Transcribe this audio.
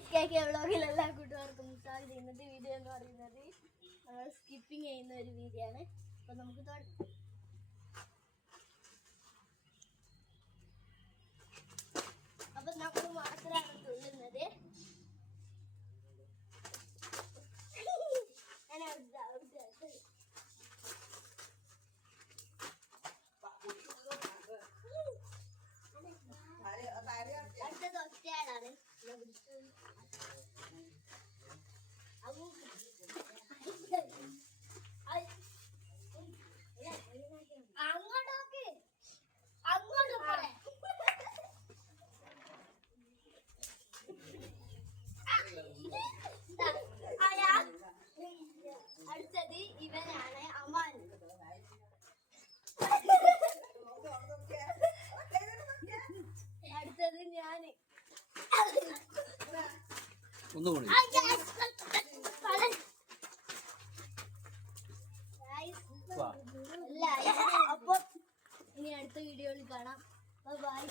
വ്ളോഗിൽ എല്ലാ കൂട്ടുകാർക്കും സ്വാഗതം. ഇന്നത്തെ വീഡിയോ എന്ന് പറയുന്നത് നമ്മൾ സ്കിപ്പിംഗ് ചെയ്യുന്ന ഒരു വീഡിയോ ആണ്. അപ്പൊ നമുക്ക് അപ്പൊ നമ്മൾ മാത്രമാണ് തുള്ളുന്നത്. അടുത്തത് ഒറ്റയാളാണ്. അങ്ങോട്ടോക്ക് അങ്ങോട്ട് പോരെ. അടുത്തത് ഇവനാണ് അമാൻ. അടുത്തത് ഞാന്. അപ്പൊ ഇനി അടുത്ത വീഡിയോയിൽ കാണാം. ബൈ.